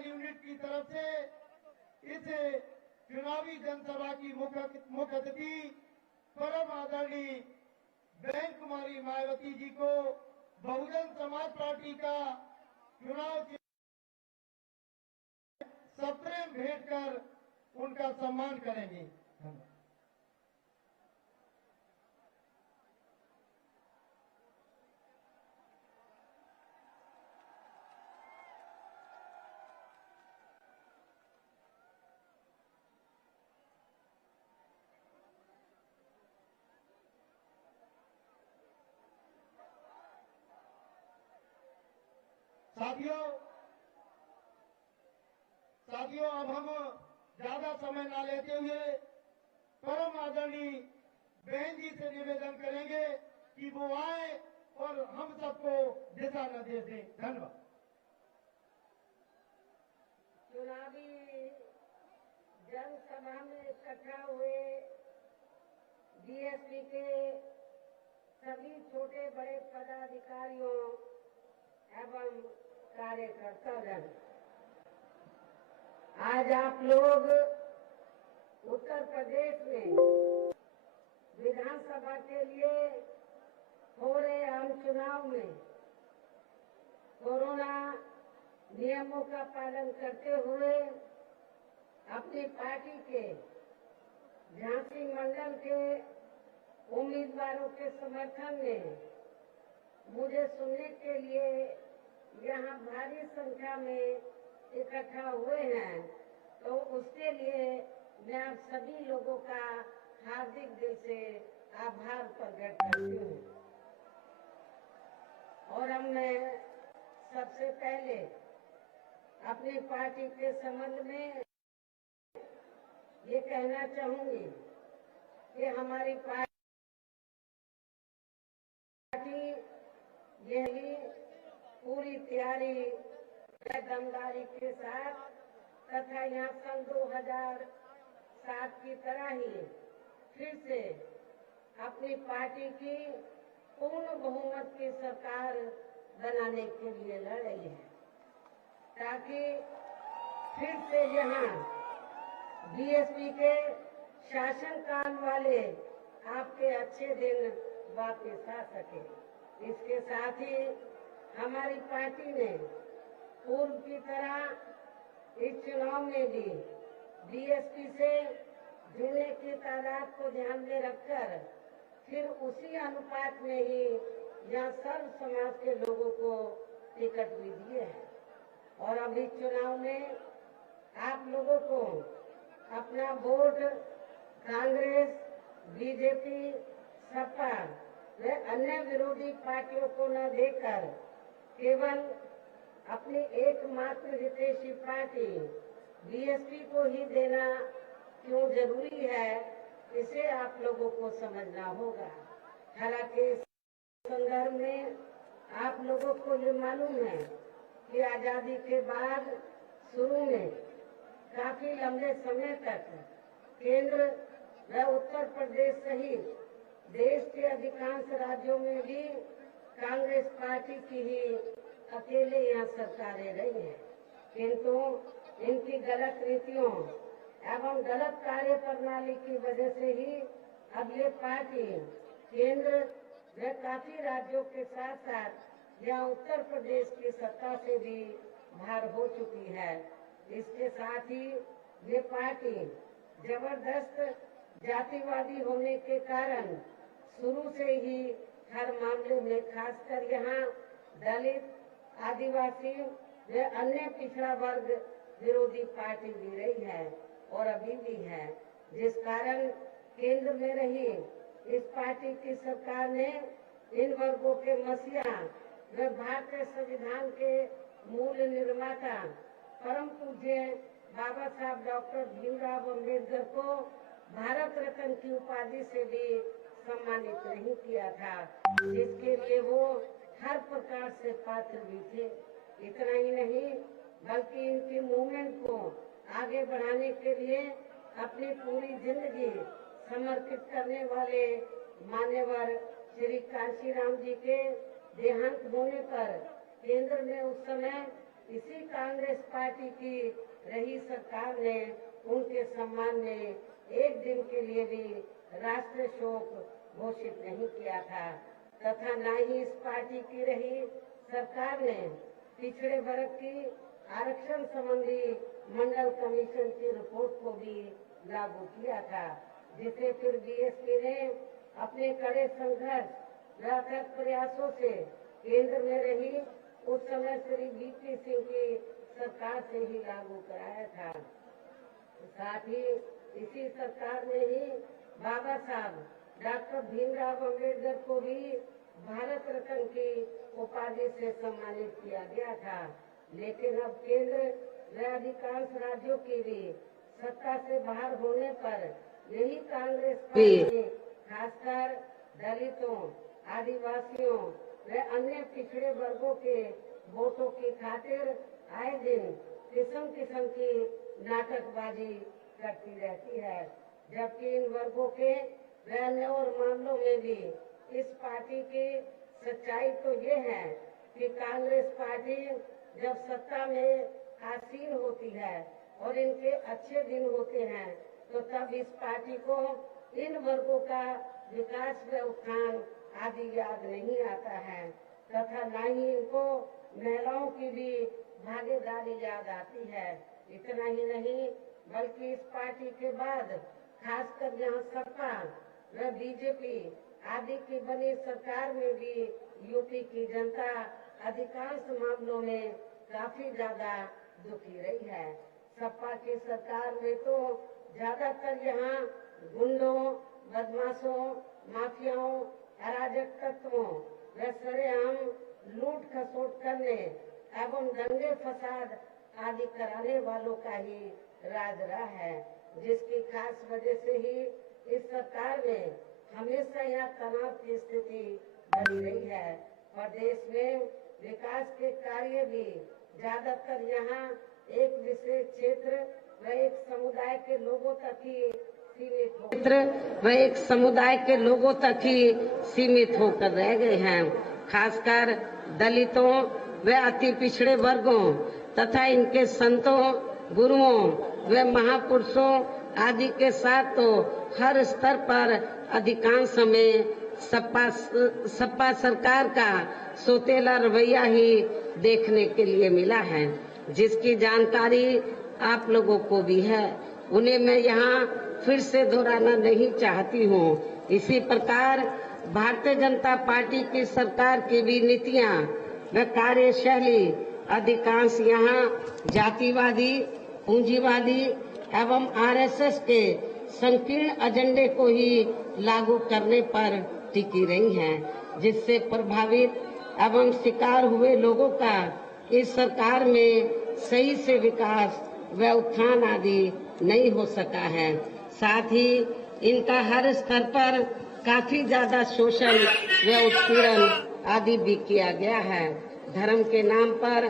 Central unit की तरफ से इस चुनावी जनसभा की मुख्य अतिथि परम आदरणीय बहन कुमारी मायावती जी को बहुजन समाज पार्टी का चुनाव सप्रेम भेंट कर उनका सम्मान करेंगे। साथियों अब हम ज्यादा समय ना लेते हुए परम आदरणीय बहन जी से निवेदन करेंगे कि वो आए और हम सबको दिशा निर्देश दें। धन्यवाद। चुनावी जनसभा में इकट्ठा हुए बीएसपी के सभी छोटे बड़े पदाधिकारियों एवं कार्यकर्तागण, आज आप लोग उत्तर प्रदेश में विधानसभा के लिए हो रहे आम चुनाव में कोरोना नियमों का पालन करते हुए अपनी पार्टी के झांसी मंडल के उम्मीदवारों के समर्थन में मुझे सुनने के लिए यहाँ भारी संख्या में इकट्ठा हुए हैं, तो उसके लिए मैं आप सभी लोगों का हार्दिक दिल से आभार प्रकट करती हूँ। और अब मैं सबसे पहले अपनी पार्टी के संबंध में ये कहना चाहूंगी कि हमारी पार्टी यही पूरी तैयारी दमदारी के साथ तथा यहाँ सन 2007 की तरह ही फिर से अपनी पार्टी की पूर्ण बहुमत की सरकार बनाने के लिए लड़ रही है, ताकि फिर से यहाँ बीएसपी के शासनकाल वाले आपके अच्छे दिन वापस आ सके। इसके साथ ही हमारी पार्टी ने पूर्व की तरह इस चुनाव में भी बीएसपी से जुड़ने की तादाद को ध्यान में रखकर फिर उसी अनुपात में ही यहाँ सर्व समाज के लोगों को टिकट भी दिए हैं। और अभी चुनाव में आप लोगों को अपना वोट कांग्रेस, बीजेपी, सपा व अन्य विरोधी पार्टियों को न देकर केवल अपनी एकमात्र हितैषी पार्टी बीएसपी को ही देना क्यों जरूरी है, इसे आप लोगों को समझना होगा। हालांकि इस संदर्भ में आप लोगों को ये मालूम है कि आजादी के बाद शुरू में काफी लंबे समय तक केंद्र व उत्तर प्रदेश सहित देश के अधिकांश राज्यों में भी कांग्रेस पार्टी की ही अकेले यहाँ सरकारें रही हैं, किंतु इनकी गलत नीतियों एवं गलत कार्य प्रणाली की वजह से ही अब ये पार्टी केंद्र व काफी राज्यों के साथ साथ यहाँ उत्तर प्रदेश की सत्ता से भी बाहर हो चुकी है। इसके साथ ही ये पार्टी जबरदस्त जातिवादी होने के कारण शुरू से ही हर मामले में खासकर यहाँ दलित, आदिवासी व अन्य पिछड़ा वर्ग विरोधी पार्टी भी रही है और अभी भी है, जिस कारण केंद्र में रही इस पार्टी की सरकार ने इन वर्गों के मसीहा व भारतीय संविधान के मूल निर्माता परम पूज्य बाबा साहब डॉक्टर भीमराव अम्बेडकर को भारत रत्न की उपाधि से भी सम्मानित नहीं किया था, जिसके लिए वो हर प्रकार से पात्र भी थे। इतना ही नहीं बल्कि इनकी मूवमेंट को आगे बढ़ाने के लिए अपनी पूरी जिंदगी समर्पित करने वाले मान्यवर श्री कांशीराम जी के देहांत होने पर केंद्र में उस समय इसी कांग्रेस पार्टी की रही सरकार ने उनके सम्मान में एक दिन के लिए भी राष्ट्रीय शोक घोषित नहीं किया था तथा न ही इस पार्टी की रही सरकार ने पिछड़े वर्ग की आरक्षण संबंधी मंडल कमीशन की रिपोर्ट को भी लागू किया था, जिसे फिर बीएसपी ने अपने कड़े संघर्ष व अथक प्रयासों से केंद्र में रही उस समय श्री वीपी सिंह की सरकार से ही लागू कराया था। साथ ही इसी सरकार ने ही बाबा साहब डॉक्टर भीमराव अम्बेडकर को भी भारत रत्न की उपाधि से सम्मानित किया गया था। लेकिन अब केंद्र व अधिकांश राज्यों की भी सत्ता से बाहर होने पर यही कांग्रेस पार्टी खासकर दलितों, आदिवासियों व अन्य पिछड़े वर्गों के वोटों की खातिर आए दिन किस्म किस्म की नाटकबाजी करती रहती है, जबकि इन वर्गों के व अन्य और मामलों में भी इस पार्टी की सच्चाई तो ये है कि कांग्रेस पार्टी जब सत्ता में आसीन होती है और इनके अच्छे दिन होते हैं तो तब इस पार्टी को इन वर्गों का विकास व उत्थान आदि याद नहीं आता है तथा न ही इनको महिलाओं की भी भागीदारी याद आती है। इतना ही नहीं बल्कि इस पार्टी के बाद खासकर यहाँ सपा व बीजेपी आदि की बनी सरकार में भी यूपी की जनता अधिकांश मामलों में काफी ज्यादा दुखी रही है। सपा की सरकार में तो ज्यादातर यहाँ गुंडों, बदमाशों, माफियाओं, अराजक तत्वों व सरेआम लूट खसोट करने एवं दंगे फसाद आदि कराने वालों का ही राज रहा है, जिसकी खास वजह से ही इस सरकार में हमेशा यहाँ तनाव की स्थिति बनी रही है। प्रदेश में विकास के कार्य भी ज्यादातर यहाँ एक विशेष क्षेत्र व एक समुदाय के लोगों तक ही सीमित होकर रह गए हैं। खासकर दलितों व अति पिछड़े वर्गों तथा इनके संतों, गुरुओं व महापुरुषों आदि के साथ तो हर स्तर पर अधिकांश समय सपा सरकार का सोतेला रवैया ही देखने के लिए मिला है, जिसकी जानकारी आप लोगों को भी है। उन्हें मैं यहाँ फिर से दोहराना नहीं चाहती हूँ। इसी प्रकार भारतीय जनता पार्टी की सरकार की भी नीतियाँ व कार्यशैली अधिकांश यहाँ जातिवादी, पूंजीवादी एवं आरएसएस के संकीर्ण एजेंडे को ही लागू करने पर टिकी रही हैं, जिससे प्रभावित एवं शिकार हुए लोगों का इस सरकार में सही से विकास व उत्थान आदि नहीं हो सका है। साथ ही इनका हर स्तर पर काफी ज्यादा शोषण व उत्पीड़न आदि भी किया गया है। धर्म के नाम पर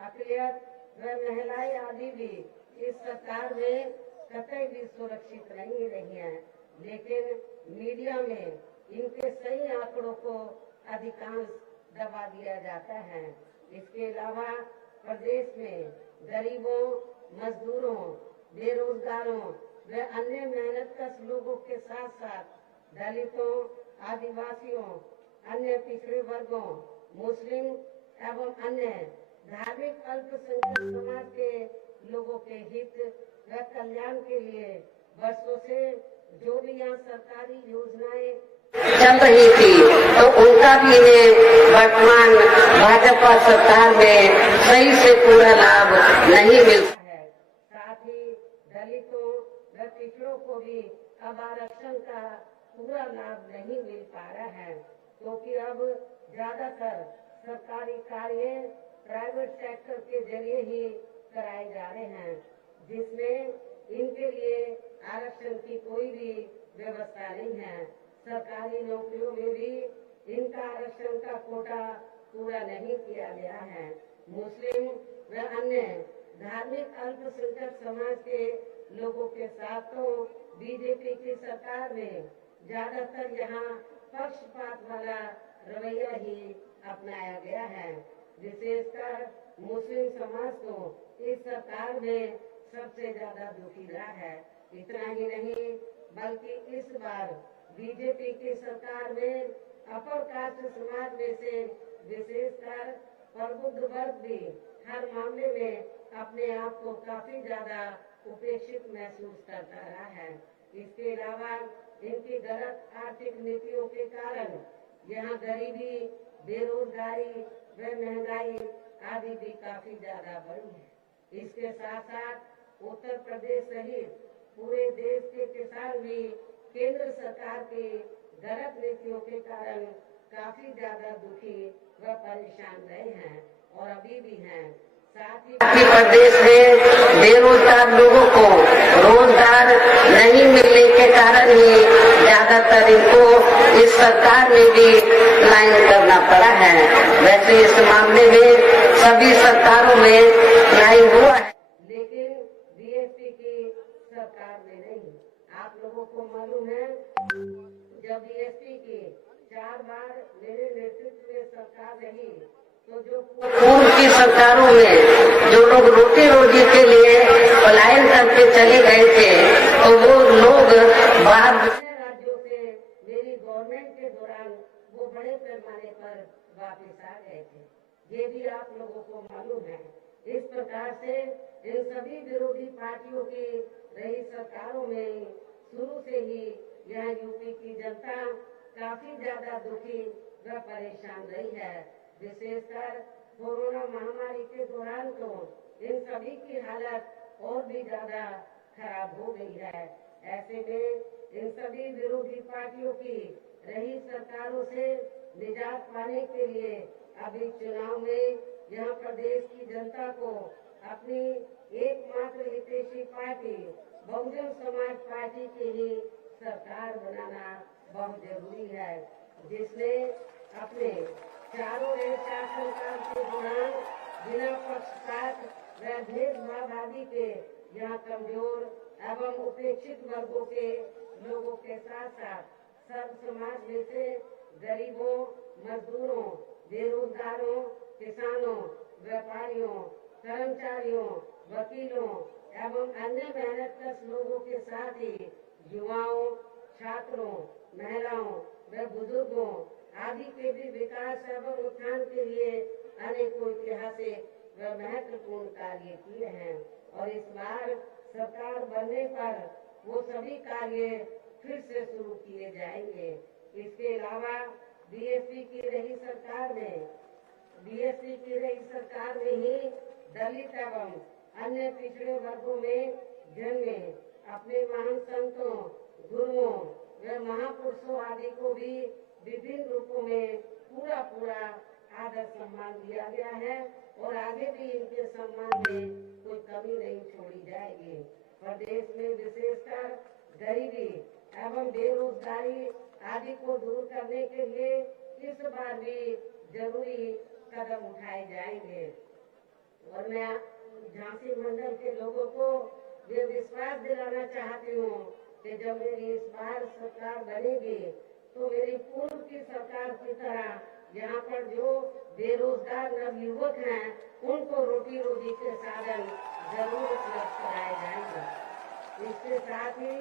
अकलियत व महिलाएं आदि भी इस सरकार में कतई भी सुरक्षित नहीं रही हैं, लेकिन मीडिया में इनके सही आंकड़ों को अधिकांश दबा दिया जाता है। इसके अलावा प्रदेश में गरीबों, मजदूरों, बेरोजगारों व अन्य मेहनतकश लोगों के साथ साथ दलितों, आदिवासियों, अन्य पिछड़े वर्गों, मुस्लिम एवं अन्य धार्मिक अल्पसंख्यक समाज के लोगों के हित व कल्याण के लिए वर्षों से जो भी यहाँ सरकारी योजनाएं चल रही थी तो उनका भी वर्तमान भाजपा सरकार में सही से पूरा लाभ नहीं मिलता है। साथ ही दलितों व पिछड़ों को भी अब आरक्षण का पूरा लाभ नहीं मिल पा रहा है, क्योंकि अब ज्यादातर सरकारी कार्य प्राइवेट सेक्टर के जरिए ही कराए जा रहे हैं, जिसमें इनके लिए आरक्षण की कोई भी व्यवस्था नहीं है। सरकारी नौकरियों में भी इनका आरक्षण का कोटा पूरा नहीं किया गया है। मुस्लिम व अन्य धार्मिक अल्पसंख्यक समाज के लोगों के साथ तो बीजेपी की सरकार में ज्यादातर यहाँ पक्षपात वाला रवैया ही अपनाया गया है। विशेषकर मुस्लिम समाज को इस सरकार में सबसे ज्यादा दुखी रहा है। इतना ही नहीं बल्कि इस बार बीजेपी की सरकार में अपर कास्ट समाज में से विशेषकर प्रबुद्ध वर्ग भी हर मामले में अपने आप को काफी ज्यादा उपेक्षित महसूस करता रहा है। इसके अलावा इनकी गलत आर्थिक नीतियों के कारण यहाँ गरीबी, बेरोजगारी व महंगाई आदि भी काफी ज्यादा बढ़ी है। इसके साथ साथ उत्तर प्रदेश सहित पूरे देश के किसान भी केंद्र सरकार की गलत नीतियों के कारण काफी ज्यादा दुखी व परेशान रहे हैं और अभी भी हैं। साथ ही मध्य प्रदेश में बेरोजगार लोगों को रोजगार नहीं मिलने के कारण ही ज्यादातर इनको इस सरकार में भी लाइन करना पड़ा है। वैसे इस मामले में सभी सरकारों में लाइन हुआ है, लेकिन बीएसपी की सरकार में नहीं। आप लोगों को मालूम है जब बीएसपी की 4 बार मेरे नेतृत्व में सरकार रही तो जो पूर्व की सरकारों में जो लोग रोटी रोजी के लिए पलायन करके चले गए थे तो वो लोग बाहर राज्यों से मेरी गवर्नमेंट के दौरान वो बड़े पैमाने पर वापस आ गए थे। ये भी आप लोगों को मालूम है। इस प्रकार से इन सभी विरोधी पार्टियों की रही सरकारों में शुरू से ही यहाँ यूपी की जनता काफी ज्यादा दुखी व परेशान रही है। विशेषकर कोरोना महामारी के दौरान तो इन सभी की हालत और भी ज्यादा खराब हो गई है। ऐसे में इन सभी विरोधी पार्टियों की रही सरकारों से निजात पाने के लिए अभी चुनाव में यहाँ प्रदेश की जनता को अपनी एकमात्र हितैषी पार्टी बहुजन समाज पार्टी की ही सरकार बनाना बहुत जरूरी है, जिसने अपने चारों ओर शासनकाल के दौरान बिना पक्षपात व भेदभाव आदि के यहाँ कमजोर एवं उपेक्षित वर्गों के लोगों के साथ साथ सर्व समाज में से गरीबों, मजदूरों, बेरोजगारों, किसानों, व्यापारियों, कर्मचारियों, वकीलों एवं अन्य मेहनतकश लोगों के साथ ही युवाओं, छात्रों, महिलाओं व बुजुर्गों आदि के भी विकास एवं उत्थान के लिए अनेकों ऐतिहासिक व महत्वपूर्ण कार्य किए हैं और इस बार सरकार बनने पर वो सभी कार्य फिर से शुरू किए जाएंगे। इसके अलावा बीएसपी की रही सरकार में ही दलित एवं अन्य पिछड़े वर्गों में जन्मे अपने महान संतों, गुरुओं व महापुरुषों आदि को भी विभिन्न रूपों में पूरा आदर सम्मान दिया गया है और आगे भी इनके सम्मान में कोई कमी नहीं छोड़ी जाएगी। प्रदेश में विशेषकर गरीबी एवं बेरोजगारी आदि को दूर करने के लिए इस बार भी जरूरी कदम उठाए जाएंगे और मैं झांसी मंडल के लोगों को ये विश्वास दिलाना चाहती हूँ कि जब मेरी इस बार सरकार बनेगी तो मेरी पूर्व की सरकार की तरह यहाँ पर जो बेरोजगार नवयुवक हैं उनको रोटी रोजी के साधन जरूर उपलब्ध कराए जाएंगे। इसके साथ ही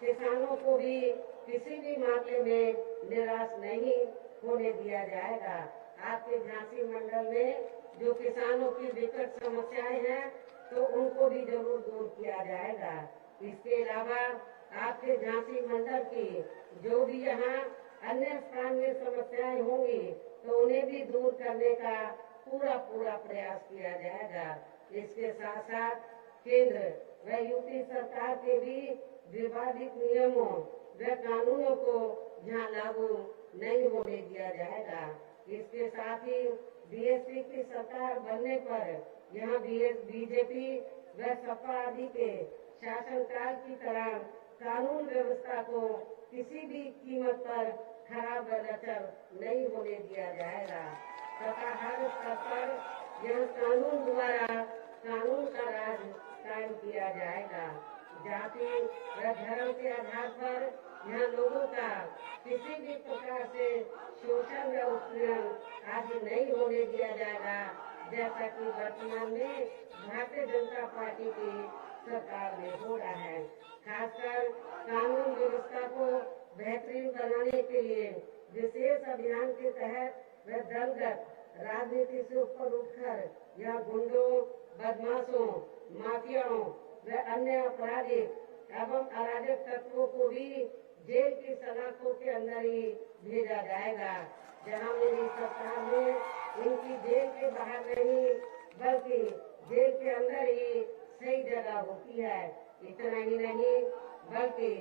किसानों को भी किसी भी मामले में निराश नहीं होने दिया जाएगा। आपके झांसी मंडल में जो किसानों की विकट समस्याएं हैं तो उनको भी जरूर दूर किया जाएगा। इसके अलावा आपके झांसी मंडल की जो भी यहाँ अन्य स्थान में समस्याएं होंगी तो उन्हें भी दूर करने का पूरा प्रयास किया जाएगा। इसके साथ साथ केंद्र व यूपी सरकार के भी विवादित नियमों व कानूनों को यहाँ लागू नहीं होने दिया जाएगा। इसके साथ ही बीएसपी की सरकार बनने पर यहाँ बीजेपी व सपा आदि के शासनकाल की तरह कानून व्यवस्था को किसी भी कीमत पर खराब व लचर नहीं होने दिया जाएगा तथा हर स्तर पर यह कानून द्वारा कानून का राज कायम किया जाएगा। जाति व धर्म के आधार पर यहाँ लोगों का किसी भी प्रकार से शोषण या उत्पीड़न आदि नहीं होने दिया जाएगा, जैसा कि वर्तमान में भारतीय जनता पार्टी की सरकार में हो रहा है। खासकर कानून व्यवस्था को बेहतरीन बनाने के लिए विशेष अभियान के तहत व दलगत राजनीति से ऊपर उठकर यह गुंडों, बदमाशों, माफियाओं व अन्य आपराधिक एवं अराजक तत्वों को भी जेल की सलाखों के अंदर ही भेजा जाएगा, जहां मेरी सरकार में इनकी जेल के बाहर नहीं बल्कि जेल के अंदर ही सही जगह होती है। इतना ही नहीं बल्कि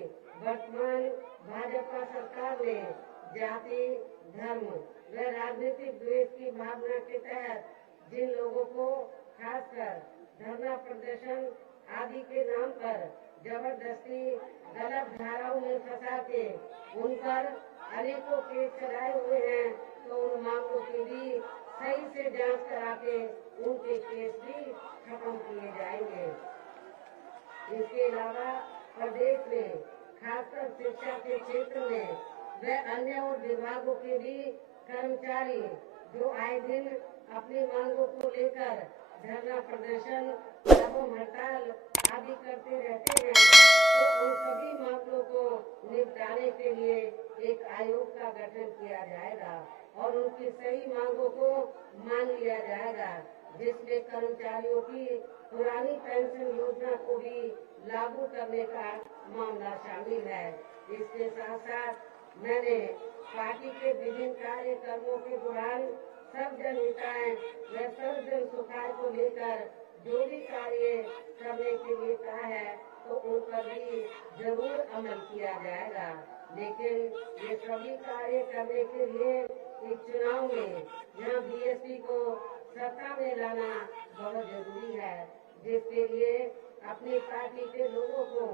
वर्तमान भाजपा सरकार ने जाति, धर्म व राजनीतिक द्वेष की भावना के तहत जिन लोगों को खासकर धरना प्रदर्शन आदि के नाम पर जबरदस्ती गलत धाराओं में फंसा के उन पर अनेकों केस चलाए हुए हैं, तो उन मामलों की भी सही से जांच करा के उनके केस भी खत्म किए जाएंगे। इसके अलावा प्रदेश में खासकर शिक्षा के क्षेत्र में व अन्य और विभागों के भी कर्मचारी जो आए दिन अपनी मांगों को लेकर धरना प्रदर्शन एवं हड़ताल आदि करते रहते हैं, तो उन सभी मामलों को निपटाने के लिए एक आयोग का गठन किया जाएगा और उनकी सही मांगों को मान लिया जाएगा, जिसमें कर्मचारियों की पुरानी पेंशन योजना को भी लागू करने का मामला शामिल है। इसके साथ साथ मैंने पार्टी के विभिन्न कार्यक्रमों के दौरान सब जन हिताय व सब जन सुखाय को लेकर जो भी कार्य करने के लिए कहा है, तो उन पर भी जरूर अमल किया जाएगा। लेकिन ये सभी कार्य करने के लिए इस चुनाव में यहाँ बीएसपी को सत्ता में लाना बहुत जरूरी है, जिसके लिए अपनी पार्टी के लोगों को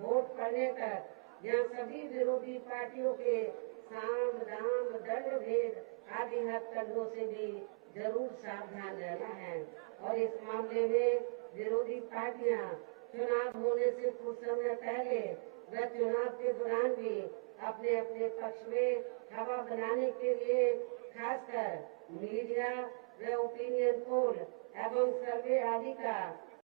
वोट पड़ने तक यहाँ सभी विरोधी पार्टियों के साम, दाम, दंड भेद आदि हथकंडों से भी जरूर सावधान रहना है। और इस मामले में विरोधी पार्टियां चुनाव होने से कुछ समय पहले व चुनाव के दौरान भी अपने अपने पक्ष में हवा बनाने के लिए खासकर मीडिया व ओपिनियन पोल एवं सर्वे आदि का